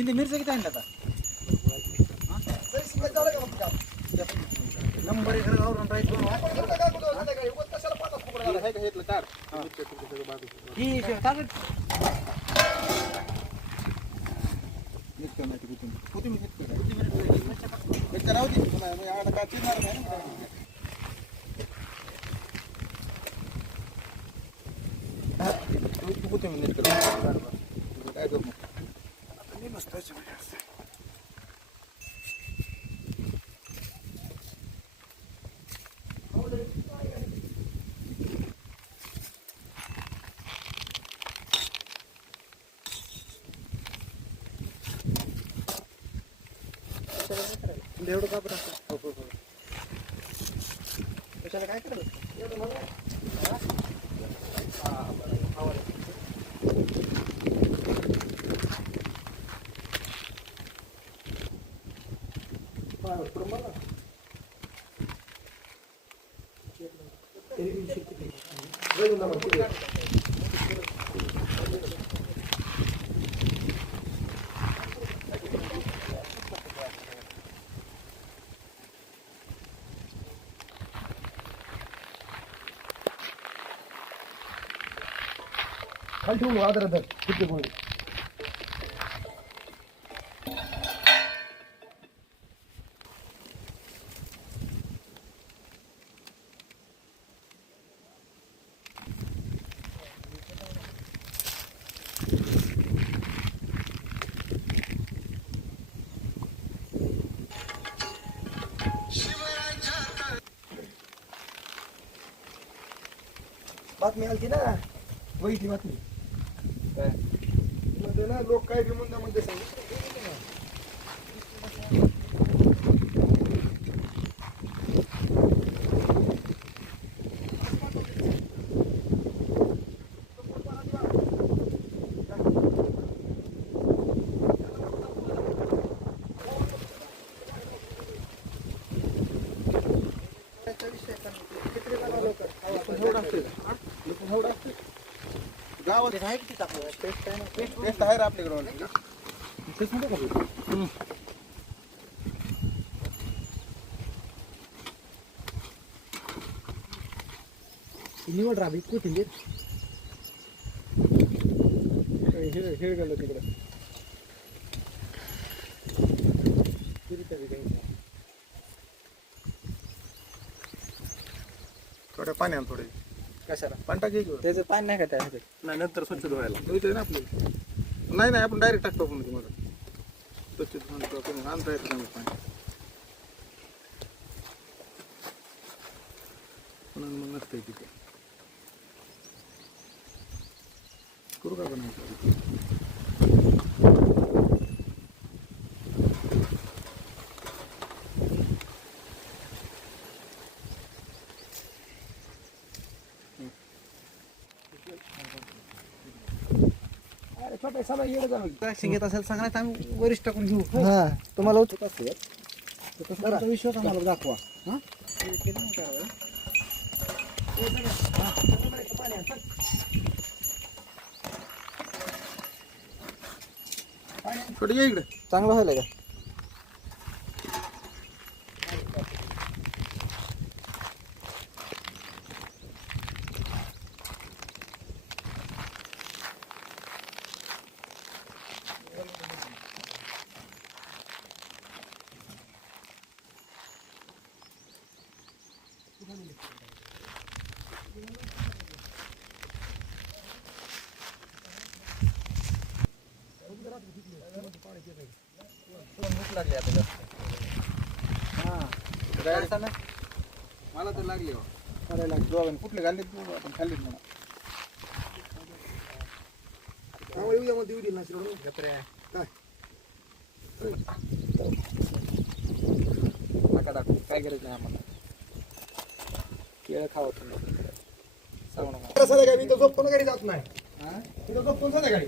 शिंदे मिरचं किती आणलं आता नंबर एक गावरून राहायचं ही कागद काय करू एवढं का बरं कशाला काय करत खाली ठेवून आदर किती गोळी बातमी आली ना वैती बातमी मध्ये ना लोक काय बी मुद्दा मध्ये सांगितलं गावात आहे किती टाकलं टेस्ट आहे आपल्याकडे निवड राबी कुठे हे गेलं तिकडे थोड्या पाण्यात थोडे कशाला पाणी टाकायचं त्याचं पाणी नाही का त्या नाही नंतर स्वच्छ धुवायला धुवायचं ना आपलं नाही आपण डायरेक्ट टाकतो आपण तुम्हाला स्वच्छ धुवून आणता येत नाही पाणी म्हणून मग नसतंय तिथे करू का बनायचं घेत असेल सांगण्यात आम्ही वरिष्ठ टाकून घेऊ तुम्हाला होत असेल विश्वास आम्हाला दाखवा छोटे इकडे चांगलं व्हायला का लागली आता जास्त मला तर लागली लागली कुठले घालले आपण खाल्ली म्हणा उद्या मग देऊ दिल ना काय नका टाकू काय करायचं नाही आम्हाला केळं खावं तुम्ही सांगू नका संध्याकाळी मी तो झोपून गाडी जात नाही तिथं झोपून संध्याकाळी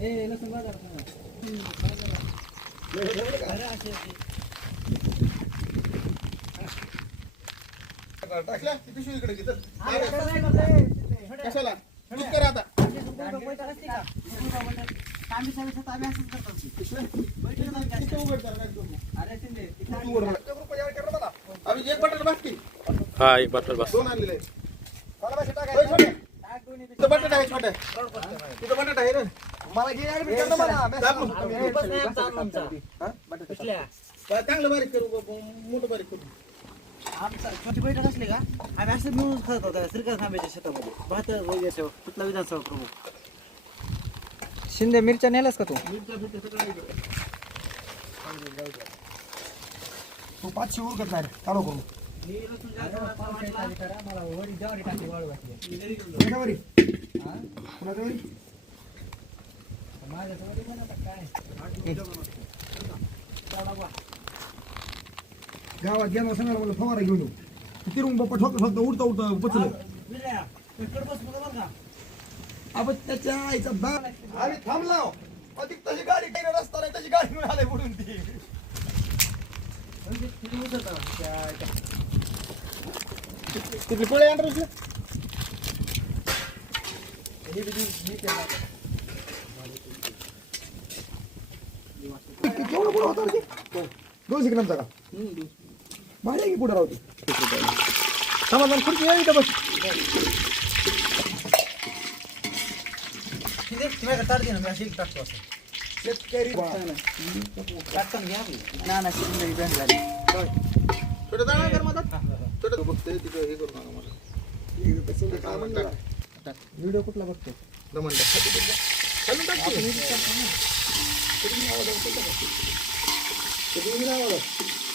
ए लसूण बाजार टाकल्या पिशवी इकडे घेत कशाला आता आम्ही सगळे स्वतः आम्ही असंच करतो. किती उघड करा, काय करू? अरे शिंदे, ते तू उघड करा. रुपये याड करा मला. अभी एक बटाटा बाकी. हा एक बॉटल बस. 2 आणलेले. मला पैसे टाकायचे. तिथं बटाटा आहे छोटे. तिथं बटाटा आहे रे. मला घे याड बी करा मला. दाबून. बस नाही आमचा आमचा. हा? कुठल्या? चांगलं बारीक करू, मोठं बारीक करू. आमचा छोटी बैठक असली का आम्ही असं मिळून खात होता श्रीकांत थांबायच्या शेतामध्ये भात वगैरे कुठला विधानसभा प्रमुख. शिंदे मिरच्या नेल्यास का तू? तू 500 उरकत नाही रे. चालू करू. मला वरी ज्वारी टाकली वाळू घातली. कुणाच्या वरी? कुणाच्या वरी? माझ्या वरी पण आता काय गावात गेलो सगळं मला फवारा घेऊन येऊ. तिरून बाप्पा ठोकत उडता उडता बचलं. आपण त्याच्या आईचा बाप आम्ही थांबलाव. अधिक तशी गाडी काही रस्ता नाही, त्याची गाडी मिळाली आले उडून ती. तिथली पोळे आणणार तुझं? केवढं पुढं होतं रे? 200 ग्रामचा का? भारी आहे की पुढे राहते. समाधान खुर्ची आहे इथं बस. शिंदे तुम्ही तार दे ना मी अशी टाकतो असं. शेतकरी टाकताना घ्या आपली. ना ना शिंदे बँक झाली. छोटं जाणार कर मदत. छोटं बघतोय तिथं हे करू नका मला. काय म्हणलं? व्हिडिओ कुठला बघतो? दमन टाक. खालून टाक की.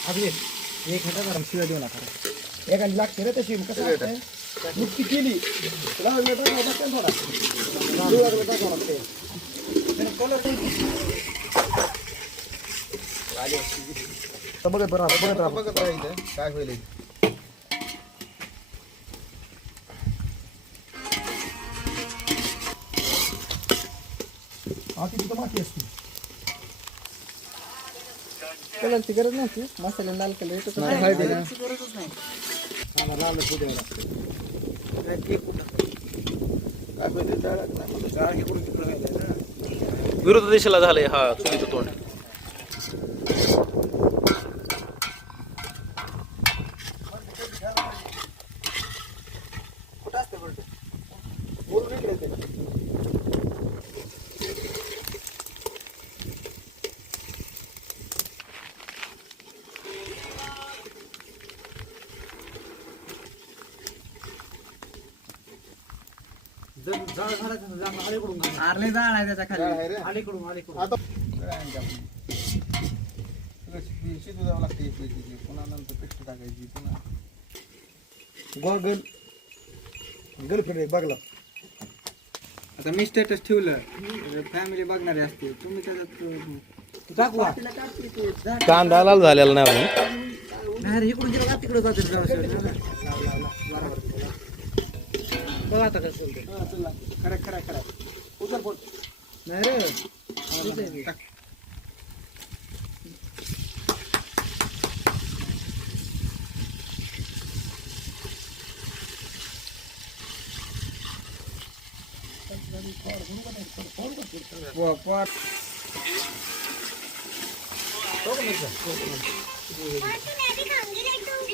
अगदी एक हातात गरम शिवाय देऊ नका. एखादी लागते रे तशी कसं असतंय? मुक्ती केली लागलं टाकावं लागतं थोडा. लागलं टाकावं लागते. बघत राहायचं काय होईल. तिथं माती असते. कलरची गरज नव्हती. मसाला लाल कलर येतो का? गरजच नाही. लाल फुटे काय पाहिजे जाळ हे करून तिकडे घालायचं ना. विरुद्ध दिशेला झालंय हा चुलीचं तोंड. कुठं असते बरं? बोलून इकडे येते ना. जाळ झाडाचं अलीकडून आरले जाळ आहे त्याच्या जाळ आहे खाली रे. अलीकडून आता शिजू द्यावं लागते एक पुन्हा नंतर पेस्ट टाकायची पुन्हा गॉगल गर्लफ्रेंड बघला. आता मी स्टेटस ठेवलं फॅमिली बघणारे असते तुम्ही त्याच्यात टाकू. कांदा लाल झालेला नाही अजून. नाही रे इकडून गेला तिकडे जाते बघ आता कसं होतं. खरा उचल फोन. नाही रे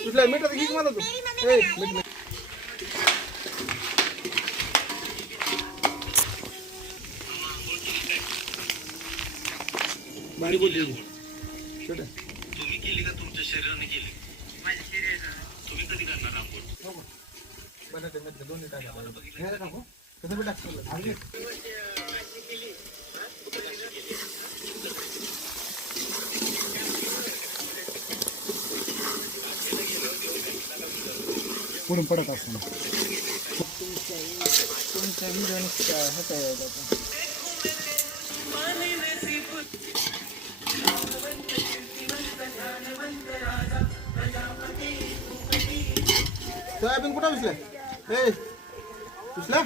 तुझ्या मीठ घे मला तू. मीठ भारी बोलली छोट्या. तुम्ही केली का तुमच्या शरीराने केली? माझ्या शरीराने. तुम्ही कधी करणार रांगोळी? बटाटे मीठ दोन्ही टाका. कसं बी टाकतो पुढून पडत असतो. तुमच्या व्हिडिओ होता. सोयाबीन कुठं विसलं? ए विसला?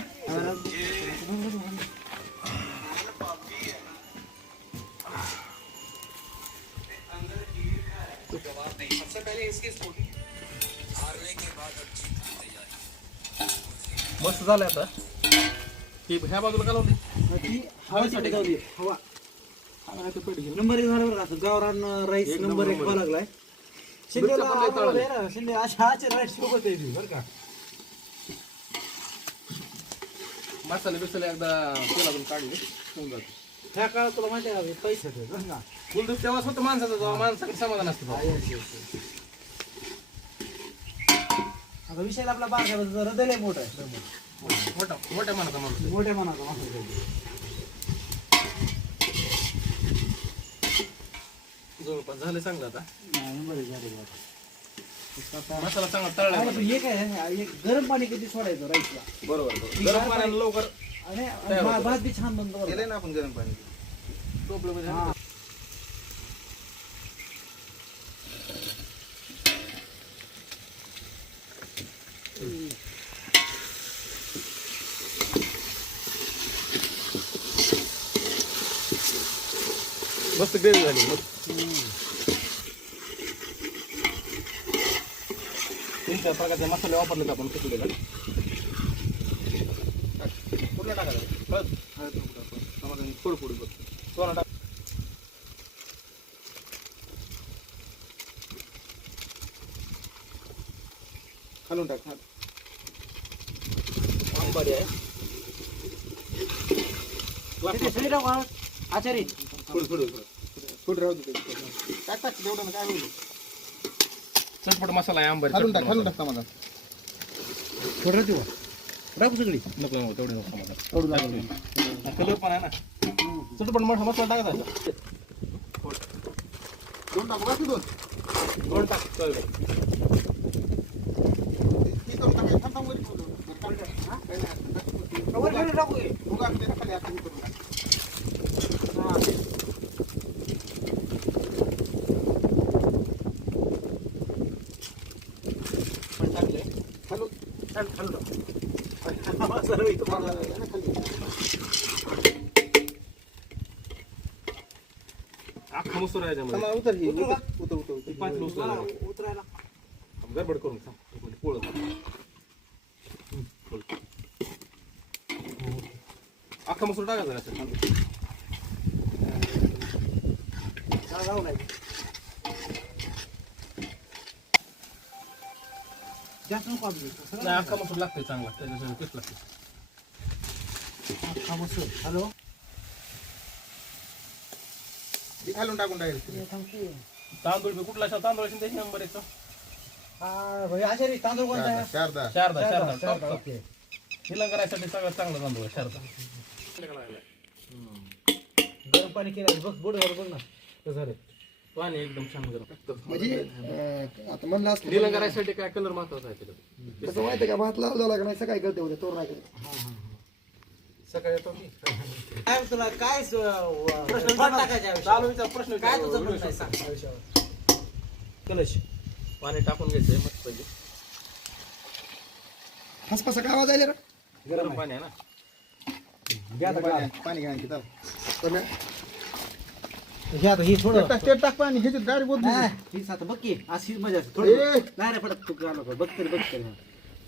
मस्त झालंय आता. ही ह्या बाजूला का लावली? हवेसाठी जाऊ दे हवा नंबर 1 झाला बरं का असं गावरान राईस नंबर 1 व्हायला लागलाय. शिंदेला आवडलंय ना, शिंदे अशा राईस सोबत आहे बी, बरं का. मसाले बिसाले एकदा तेलातून काढले होऊन जाते. त्या काळात तुला माहिती आहे का पैसे होते बरं का. फुलदूप तेव्हाच होतं माणसाचं, जेव्हा माणसाकडे समाधान असतं बाबा. आता विषयाला आपला बारकाईचा हृदय लय मोठं आहे. मोठ्या मनाचा माणूस. मोठ्या मनाचा माणूस आहे. जवळपास झालं चांगलं आता. नाही, बरं झालं बरं. मसाला चांगला तळला. आणि पण हे काय आहे, हे गरम पाणी किती सोडायचं राईसला. बरोबर. गरम पाण्यानं लवकर आणि भात बी छान बनतो बरं का. ना आपण गरम पाणी टोपलं म्हणजे हा. मस्त ग्रेव्ही झाली. तीन चार प्रकारचे मसाले वापरले का आपण खिचडीला. कुठला टाकायचा? थोडं पुढे बघ. सोना टाक. खालून टाक. आंबाडी आहे. किती सगळी टाकू हा? आचारी थोडं राहू दे. टाक तेवढं ना काय होईल. चटपट मसाला आहे आंबाडी. खालून टाक समाधान. थोडं राहते बा. टाकू सगळी नको नको तेवढे नको समाधान. थोडं लागलं. कलर पण आहे ना. चटपट मोठा मसाला टाकायचा. दोन टाकू बाकी दोन. दोन टाक. चल बाई. ती करून टाकायचं. थांब वरी ठेवलं. वर खाली टाकू हे. उगा आपल्या खाली आता करून टाक. पण टाकले. खालून खाली टाकू. सर्व इथं मारला आहे ना खाली. अख्खा मसूर आहे त्यामध्ये. समाधान उतर ही. उतर का? उतर. पाच मसूर उतरायला गडबड करून सांग. पोळं. अख्खा मसूर टाकायचा ना सर. जाऊ नाही जास्त नको आपली. नाही अख्खा मसूर लागतोय चांगला. त्याच्यासाठी तेच लागते. हा मसूर. हॅलो ती खालून टाकून डायरेक्ट. तांदूळ बी कुठला तांदूळ असेल त्याची नंबर एक. हा भाई आचारी तांदूळ कोणता आहे? शारदा. शारदा. ओके. हिला करायसाठी सगळ्यात चांगला तांदूळ आहे शारदा. गरम पाणी केलं बघ बोर्डवर बघ ना कसं झालं. पाणी एकदम छान गरम. म्हणजे आता म्हणलं असतं निलंग करायसाठी काय कलर महत्वाचा आहे त्याच्यात. कसं माहिती का भात लाल झाला का नाही सकाळी करते होते तो राहिले. सकाळी येतो मी. काय तुला काय प्रश्न टाकायचा चालू विचार प्रश्न काय विचार. तुझं प्रश्न आहे सांग या विषयावर. कलश पाणी टाकून घ्यायचंय मस्त पाहिजे. हसपसा काय आवाज आले रे. गरम पाणी आहे ना. पाणी घ्या घ्या आता ही थोडं टाक पाणी ह्याच्यात गाडी बोल. हीच आता बघ की अशी मजा असते. ए! थोडं नाही रे पडत तू गाणं बघ तरी बघ तरी हा.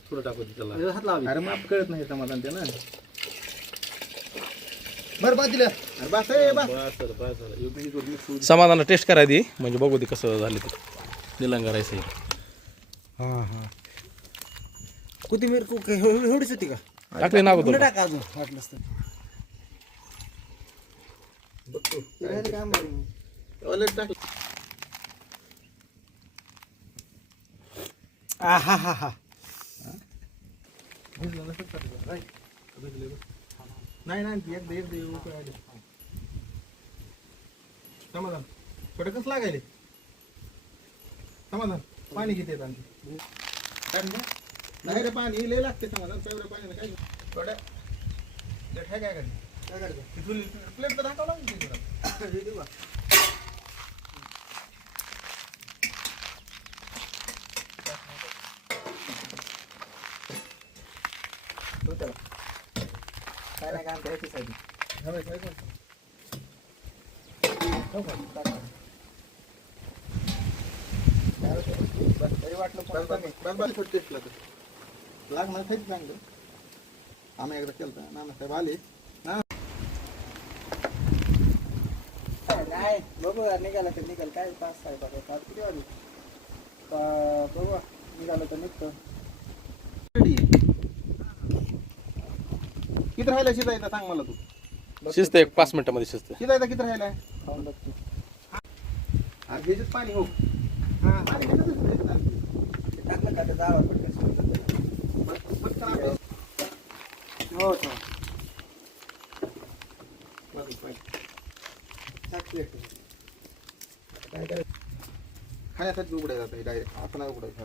थोडं टाकू दे त्याला. हात लावली अरे माप कळत नाही समाधान ते ना. बरं बाद दिलं. अरे बस ए बस. समाधान टेस्ट करायची म्हणजे बघू दे कसं झालं ते. निलंग करायचं. हा हा कोथिंबीर एवढीच होती का? टाकले ना अगोदर. टाका अजून वाटलं असतं. हा हा हा नाही एकदा समाधान थोडं कसं लागायले. समाधान पाणी किती येत आणखी नाही रे पाणी लय लागते. समाधान तेवढं पाणी काय थोडं काय करायचं प्लेट तर टाकावं लागेल. काय नाही काम करायचं लागणार खायचं चांगलं. आम्ही एकदा केलं नाना साहेब आले ना नाही बघू यार, निघाला तर निघाल काय 5-6 किती वाजले बघू निघालं तर निघतो. किती राहिला शिजायचा सांग मला तू. शिजतं एक 5 मिनिटामध्ये शिजतं. शिजायचा किती राहिलाय? खाऊन बघतो. अरे ह्याच्यात पाणी हो. हा पाणी ह्याच्यातच घ्यायचं ना. ते टाकलं का त्याचा आवाज पटकन सुटतो. पटकन आपलं हो हो वाजून पाहिजे. काय काय खाण्यासाठी उघडायला जातं डायरेक्ट आपण उघडायचं.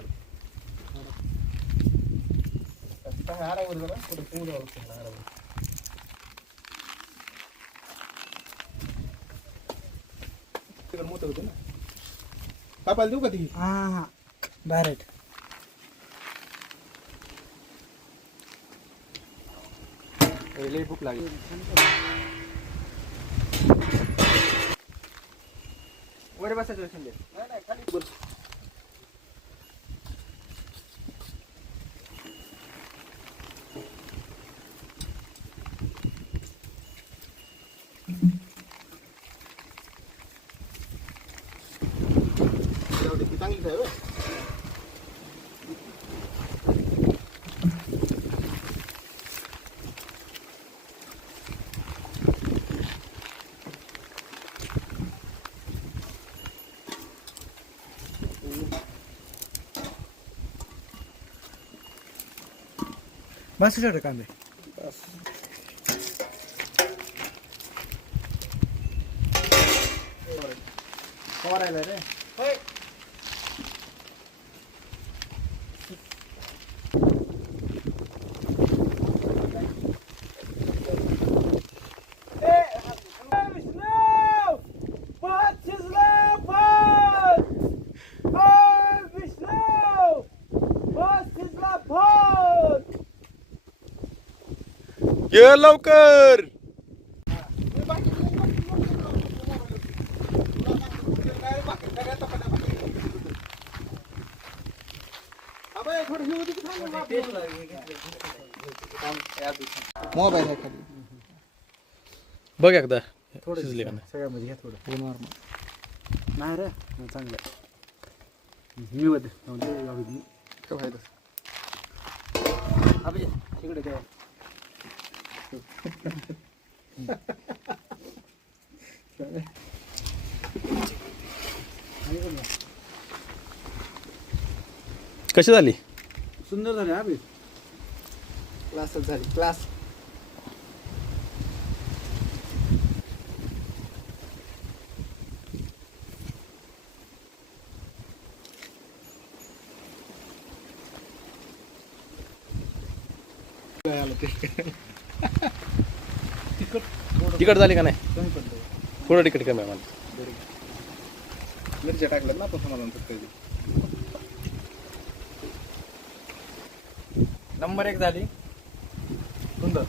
आरावर जरा थोडं पुढं जावं आरावर. तिकडे मोठं होतं ना. पापाला देऊ का ती? हा डायरेक्ट लई भूक लागली. वर बसायचं शिंदे. नाही नाही खाली बस. जाऊ दे, ती चांगलीच आहे होय. बस छोटे कांदे. फवारायला रे. ये लवकर. मोबाईल आहे खाली. बघ एकदा थोडं शिजली का नाही. सगळ्यामध्ये घ्या थोडं नॉर्मल. नाही रे चांगलं मी मध्ये काय फायदा? अभिजित तिकडे द्या. कशी झाली? सुंदर झाले अभि. क्लासच झाली क्लास. तिखट झाली का नाही? थोडं तिखट कमी आहे मला. मिरच्या टाकल्यात ना आपण समाधान फक्त. नंबर 1 झाली. सुंदर.